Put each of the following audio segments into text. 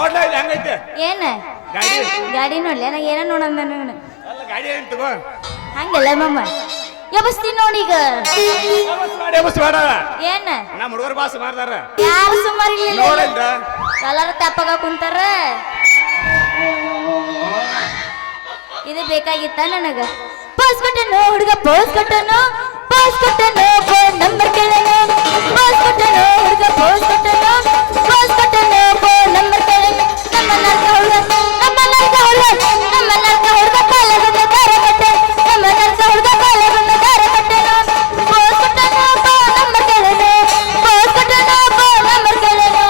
ನೋಡ್ಲಾ ಇದು ಹೆಂಗೈತೆ ಏನ ಗಾಡಿ ಗಾಡಿ ನೋಡ್ಲಿ ನಾ ಏನ ನೋಡಂದ ಅಲ್ಲ ಗಾಡಿ ಏನ್ ತಗೋ ಹಂಗಲ್ಲ ಮಮ್ಮ ಯಬಸ್ತಿ ನೋಡೀಗ ಬಸ್ ಬೇಡ ಏನ ನಮ್ಮ ಹುಡುಗರು ಬಾಸ್ ಮಾಡ್ದಾರ ಯಾರು ಸುಮಾರು ಇಲ್ಲ ನೋಡಿಲ್ದ ಕಲರ್ ತಪ್ಪಗ ಕುಂತಾರ ಇದು ಬೇಕಾಗಿತ್ತ ನನಗ ಪೋಸ್ ಕೊಟ್ಟನು ಹುಡುಗ ಪೋಸ್ ಕೊಟ್ಟನು ಫೋನ್ ನಂಬರ್ ಕೇಳನು ಪೋಸ್ ಕೊಟ್ಟನು ಹುಡುಗ ಪೋಸ್ ಕೊಟ್ಟನು ಫೋನ್ ನಂಬರ್ ಕೇಳನು ನಮ್ಮ ನರ್ಕ ಹುಡುಗ ಕಾಲಗುಂದ ದಾರ ಕಟ್ಟೆ ನಮ್ಮ ನರ್ಕ ಹುಡುಗ ಕಾಲಗುಂದ ದಾರ ಕಟ್ಟೆನು ಪೋಸ್ ಕೊಟ್ಟನು ಫೋನ್ ನಂಬರ್ ಕೇಳನು ಪೋಸ್ ಕೊಟ್ಟನು ಫೋನ್ ನಂಬರ್ ಕೇಳನು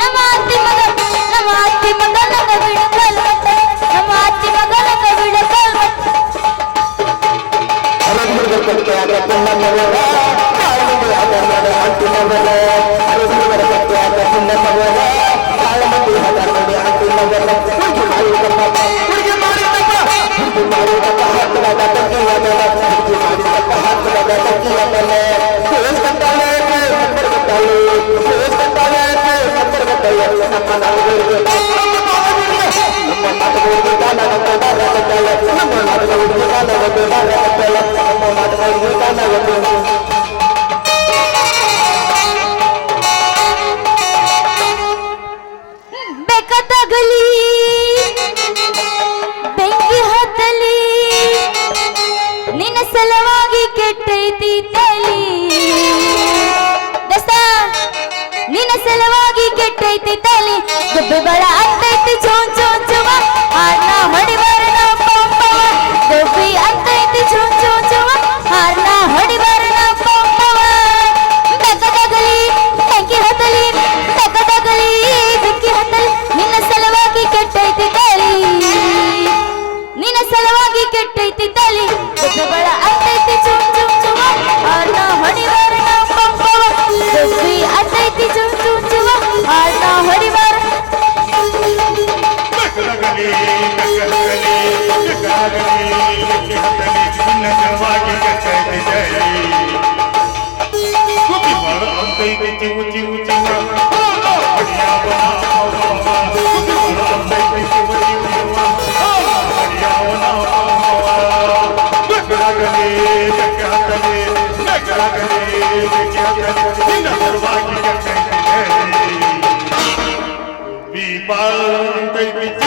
ನಮ್ಮ ಅತ್ತಿ ಮಗ ನನ್ನ ಬಿಡು ಕಾಲ್ ಮಟ್ಟ ನಮ್ಮ ಅತ್ತಿ ಮಗ ನನ್ನ ಬಿಡು ಕಾಲ್ ಮಟ್ಟ ಬೆಕ್ಕತ್ತಾಗಲಿ ಬೆಂಕಿ ಹತ್ತಲಿ ನಿನ್ನ ಸಲವಾಗಿ ಕೆಟ್ಟೈತಿ ತಲಿ ದಸ್ತ ನಿನ್ನ ಸಲವಾಗಿ ಕೆಟ್ಟೈತಿ ತಲಿ ಗುಬ್ಬಿ ಬಳ ಅಂತೈತಿ ಚೋನ್ ಚೋನ್ ಚುವ ಹಾರ್ನ ಹೊಡಿಬಾರ ನಾವು ಪಂಪವ ಗುಬ್ಬಿ ಅಂತೈತಿ ಚೋನ್ ಚೋನ್ ಚುವ ಹಾರ್ನ ಹೊಡಿಬಾರ ನಾವು ಪಂಪವ ಬೆಕ್ಕತ್ತಾಗಲಿ ಬೆಂಕಿ ಹತ್ತಲಿ ಬೆಕ್ಕತ್ತಾಗಲಿ ಬೆಂಕಿ ಹತ್ತಲಿ ನಿನ್ನ ಸಲವಾಗಿ ಕೆಟ್ಟೈತಿ ತಲಿ ನಿನ್ನ ಸಲವಾಗಿ ಕೆಟ್ಟೈತಿ ತಲಿ ಗುಬ್ಬಳ ಅಂತೈತಿ ಚುಮ್ ಚುಮ್ ಚುವ ಹಾರ್ನ ಹೊಡಿಬಾರ ನಾವು ಪಂಪವ ಗುಬ್ಬಿ ಅಂತೈತಿ ಚುಮ್ ಚುಮ್ ಚುವ ಹಾರ್ನ ಹೊಡಿಬಾರ People,